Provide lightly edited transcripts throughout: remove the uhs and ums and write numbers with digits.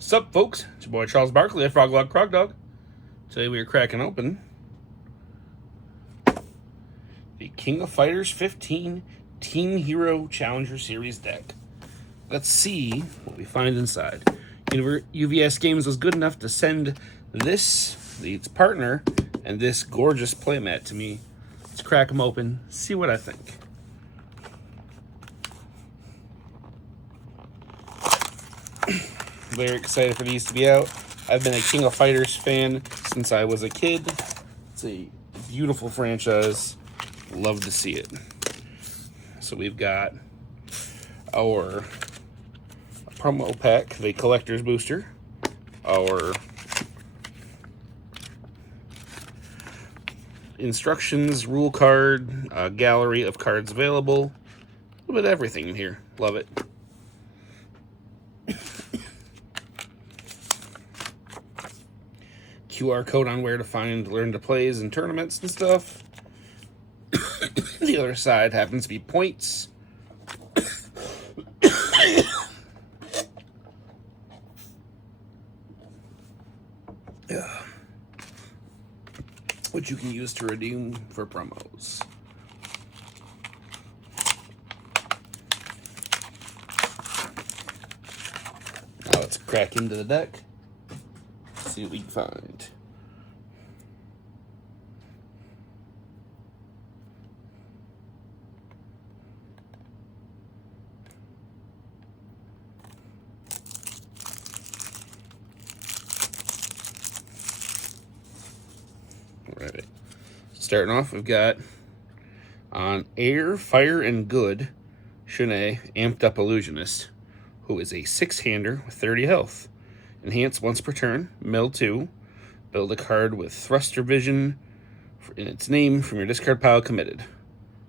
Sup, folks? It's your boy Charles Barkley at FrogLogCrogDog. Today we are cracking open the King of Fighters 15 Team Hero Challenger Series deck. Let's see what we find inside. UVS Games was good enough to send this, its partner, and this gorgeous playmat to me. Let's crack them open, see what I think. Very excited for these to be out. I've been a King of Fighters fan since I was a kid. It's a beautiful franchise. Love to see it. So we've got our promo pack, the collector's booster, our instructions, rule card, gallery of cards available. A little bit of everything in here. Love it. QR code on where to find learn to plays and tournaments and stuff. The other side happens to be points. Which you can use to redeem for promos. Now let's crack into the deck. See what we can find. Alright. Starting off, we've got on Air, Fire, and Good, Shanae, Amped Up Illusionist, who is a 6-hander with 30 health. Enhance once per turn, mill 2, build a card with Thruster Vision in its name from your discard pile committed.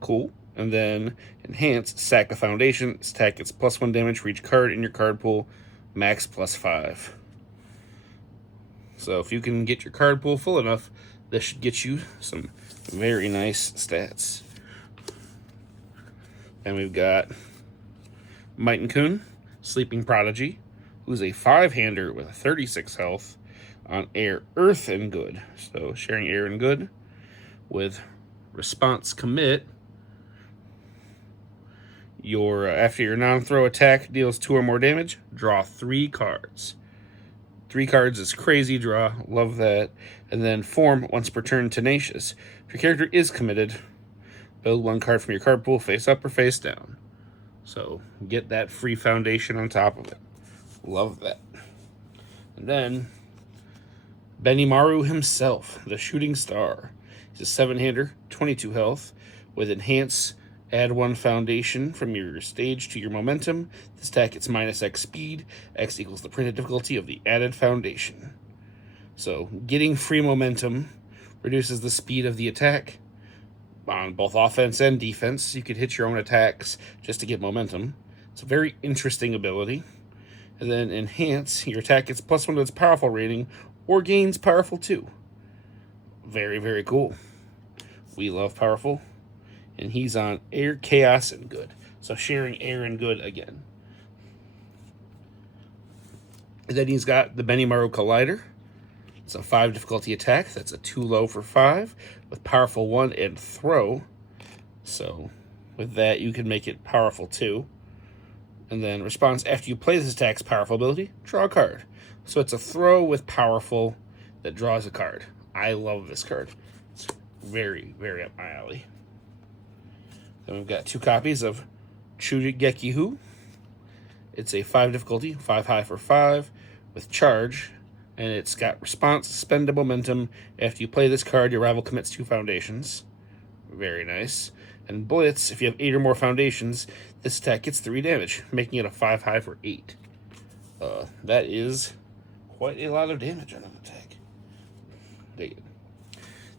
Cool. And then enhance, sack a foundation, stack its +1 damage for each card in your card pool, max +5. So if you can get your card pool full enough, this should get you some very nice stats. And we've got Might and Kun, Sleeping Prodigy, who's a 5-hander with 36 health on Air, Earth, and Good. So sharing Air and Good with Response Commit. Your after your non-throw attack deals 2 or more damage, draw 3 cards. 3 cards is crazy draw, love that. And then form once per turn, Tenacious. If your character is committed, build 1 card from your card pool face up or face down. So get that free foundation on top of it. Love that. And then Benimaru himself, the Shooting Star. He's a 7-hander, 22 health, with Enhance, add 1 foundation from your stage to your momentum. This attack gets -X speed. X equals the printed difficulty of the added foundation. So getting free momentum reduces the speed of the attack on both offense and defense. You could hit your own attacks just to get momentum. It's a very interesting ability. And then Enhance, your attack gets +1 to its powerful rating or gains powerful 2. Very, very cool. We love powerful. And he's on Air, Chaos, and Good. So sharing Air and Good again. And then he's got the Benimaru Collider. It's a 5 difficulty attack. That's a 2 low for 5 with powerful 1 and throw. So with that, you can make it powerful 2. And then response after you play this attack's powerful ability, draw a card. So it's a throw with powerful that draws a card. I love this card. It's very, very up my alley. Then we've got 2 copies of Chugekihu. It's a 5 difficulty, 5 high for 5 with charge. And it's got response, spend a momentum. After you play this card, your rival commits 2 foundations. Very nice. And Blitz, if you have 8 or more foundations, this attack gets 3 damage, making it a 5 high for 8. That is quite a lot of damage on an attack. Dig it.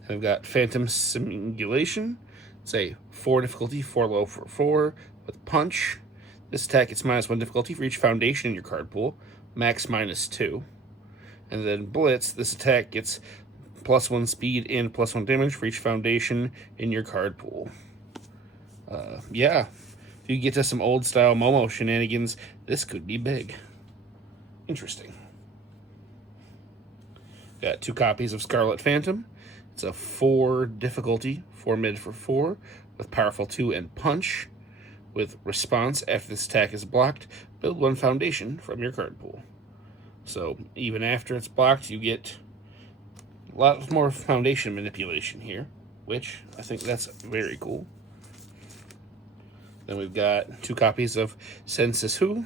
And we've got Phantom Simulation. It's a 4 difficulty, 4 low for 4 with punch. This attack gets -1 difficulty for each foundation in your card pool, max -2. And then Blitz, this attack gets +1 speed and +1 damage for each foundation in your card pool. Yeah, if you get to some old style Momo shenanigans, this could be big. Interesting. Got 2 copies of Scarlet Phantom. It's a 4 difficulty, 4 mid for 4, with powerful 2 and punch. With response, after this attack is blocked, build 1 foundation from your card pool. So even after it's blocked, you get a lot more foundation manipulation here, which I think that's very cool. Then we've got 2 copies of Sensus Who,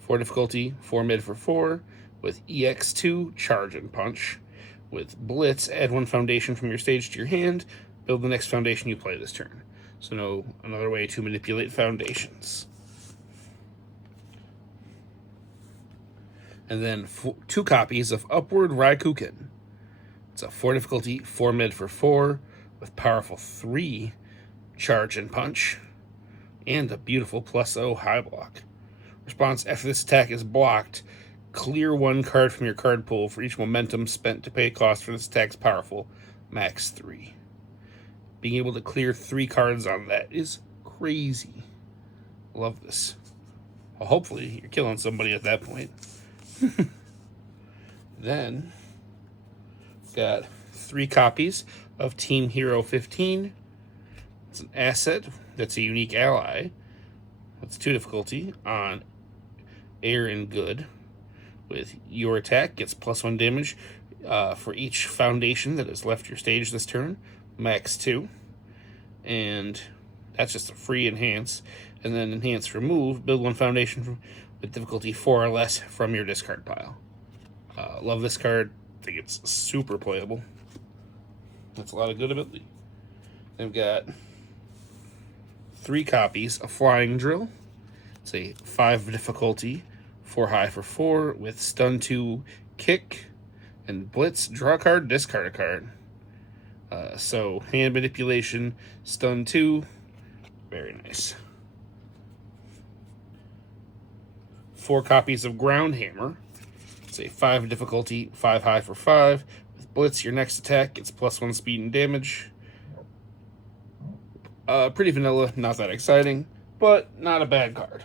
4 difficulty, 4 mid for 4, with EX2, charge and punch. With Blitz, add 1 foundation from your stage to your hand, build the next foundation you play this turn. So another way to manipulate foundations. And then 2 copies of Upward Raikuken. It's a 4 difficulty, 4 mid for 4, with powerful 3, charge and punch, and a beautiful +0 high block. Response, after this attack is blocked, clear 1 card from your card pool for each momentum spent to pay cost for this attack's powerful, max 3. Being able to clear 3 cards on that is crazy. Love this. Well, hopefully you're killing somebody at that point. Then, got 3 copies of Team Hero 15. It's an asset that's a unique ally. It's 2 difficulty on Air and Good. With your attack, gets +1 damage for each foundation that has left your stage this turn, max 2. And that's just a free enhance. And then enhance remove, build 1 foundation with difficulty 4 or less from your discard pile. Love this card. I think it's super playable. That's a lot of good ability. They've got 3 copies of Flying Drill. It's a 5 difficulty, 4 high for 4, with stun 2, kick, and blitz, draw a card, discard a card. So hand manipulation, stun 2, very nice. 4 copies of Ground Hammer. It's a 5 difficulty, 5 high for 5. With blitz, your next attack gets +1 speed and damage. Pretty vanilla, not that exciting, but not a bad card.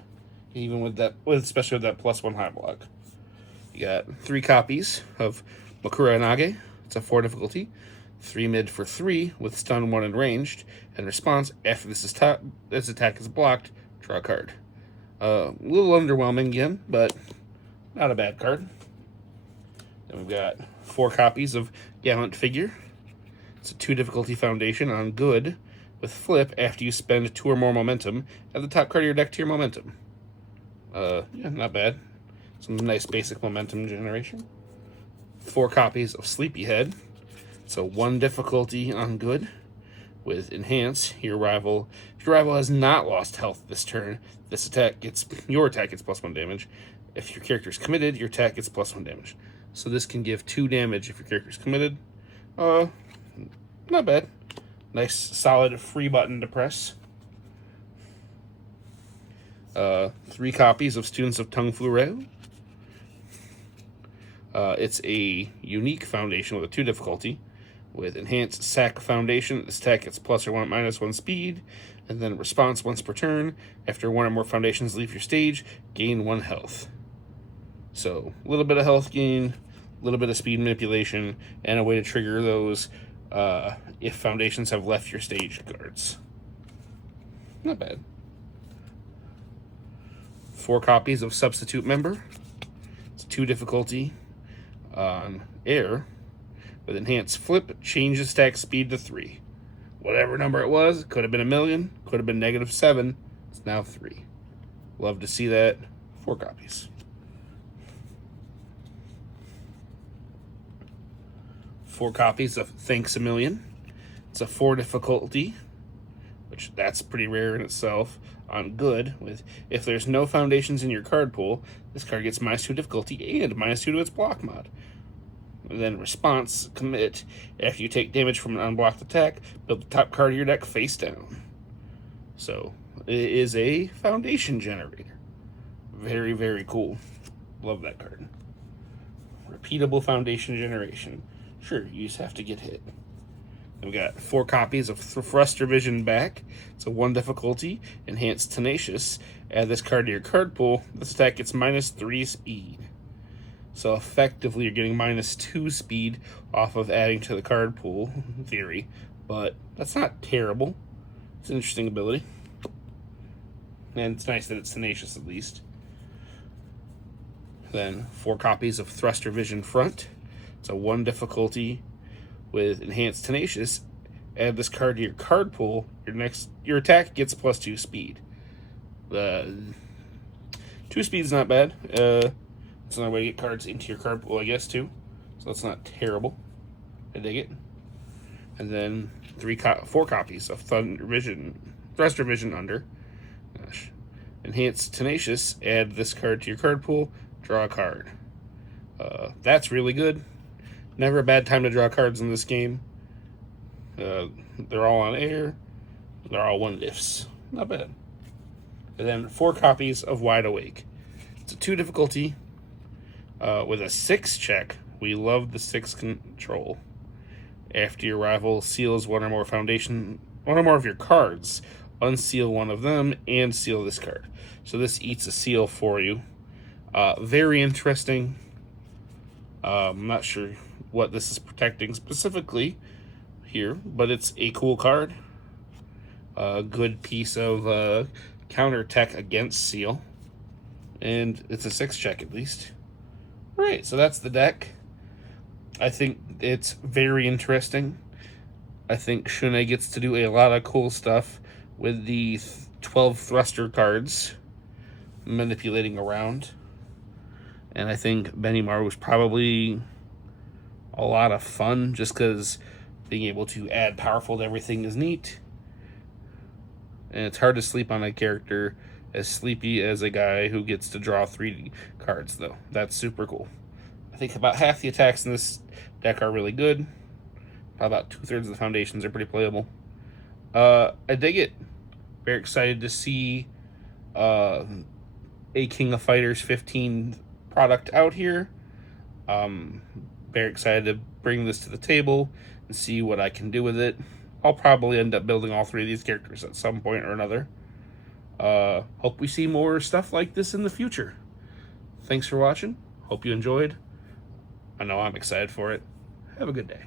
Even with that, especially with that +1 high block. You got 3 copies of Makura Nage. It's a 4 difficulty, 3 mid for 3 with stun 1 and ranged. And response, after this attack is blocked, draw a card. A little underwhelming again, but not a bad card. Then we've got 4 copies of Gallant Figure. It's a 2 difficulty foundation on Good, with flip after you spend 2 or more momentum. Add the top card of your deck to your momentum. Yeah, not bad. Some nice basic momentum generation. 4 copies of Sleepyhead. So 1 difficulty on Good, with enhance. If your rival has not lost health this turn, your attack gets +1 damage. If your character is committed, your attack gets +1 damage. So this can give 2 damage if your character is committed. Not bad. Nice, solid free button to press. 3 copies of Students of Tung Fu Rei. It's a unique foundation with a 2 difficulty. With enhanced sack foundation, this attack gets +1 speed, and then response once per turn. After 1 or more foundations leave your stage, gain 1 health. So a little bit of health gain, a little bit of speed manipulation, and a way to trigger those if foundations have left your stage cards. Not bad. 4 copies of Substitute Member. It's 2 difficulty on Air. With enhanced flip, change the stack speed to 3. Whatever number it was, could have been 1,000,000, could have been -7. It's now 3. Love to see that. 4 copies. 4 copies of Thanks a Million. It's a 4 difficulty, which that's pretty rare in itself, on Good. With if there's no foundations in your card pool, this card gets -2 difficulty and -2 to its block mod. And then response, commit. After you take damage from an unblocked attack, build the top card of your deck face down. So it is a foundation generator. Very, very cool. Love that card. Repeatable foundation generation. Sure, you just have to get hit. And we got 4 copies of Thruster Vision back. It's a 1 difficulty, enhanced Tenacious. Add this card to your card pool. This attack gets -3 speed. So effectively, you're getting -2 speed off of adding to the card pool, in theory. But that's not terrible. It's an interesting ability. And it's nice that it's tenacious, at least. Then 4 copies of Thruster Vision Front. It's a 1 difficulty with Enhanced Tenacious. Add this card to your card pool. Your attack gets +2 speed. 2 speed's not bad. It's another way to get cards into your card pool, I guess, too. So that's not terrible. I dig it. And then 4 copies of Thruster Vision Under. Gosh. Enhanced Tenacious. Add this card to your card pool. Draw a card. That's really good. Never a bad time to draw cards in this game. They're all on air. They're all 1-diffs. Not bad. And then 4 copies of Wide Awake. It's a 2 difficulty with a 6 check. We love the 6 control. After your rival seals one or more of your cards, unseal one of them and seal this card. So this eats a seal for you. Very interesting. I'm not sure what this is protecting specifically here, but it's a cool card. A good piece of counter tech against seal. And it's a 6 check at least. Alright, so that's the deck. I think it's very interesting. I think Shune gets to do a lot of cool stuff with the 12 thruster cards manipulating around. And I think Benimaru was probably a lot of fun just because being able to add powerful to everything is neat. And it's hard to sleep on a character as sleepy as a guy who gets to draw 3 cards, though. That's super cool. I think about half the attacks in this deck are really good. About 2/3 of the foundations are pretty playable. I dig it. Very excited to see a King of Fighters 15 product out here. Very excited to bring this to the table and see what I can do with it. I'll probably end up building all 3 of these characters at some point or another. Hope we see more stuff like this in the future. Thanks for watching. Hope you enjoyed. I know I'm excited for it. Have a good day.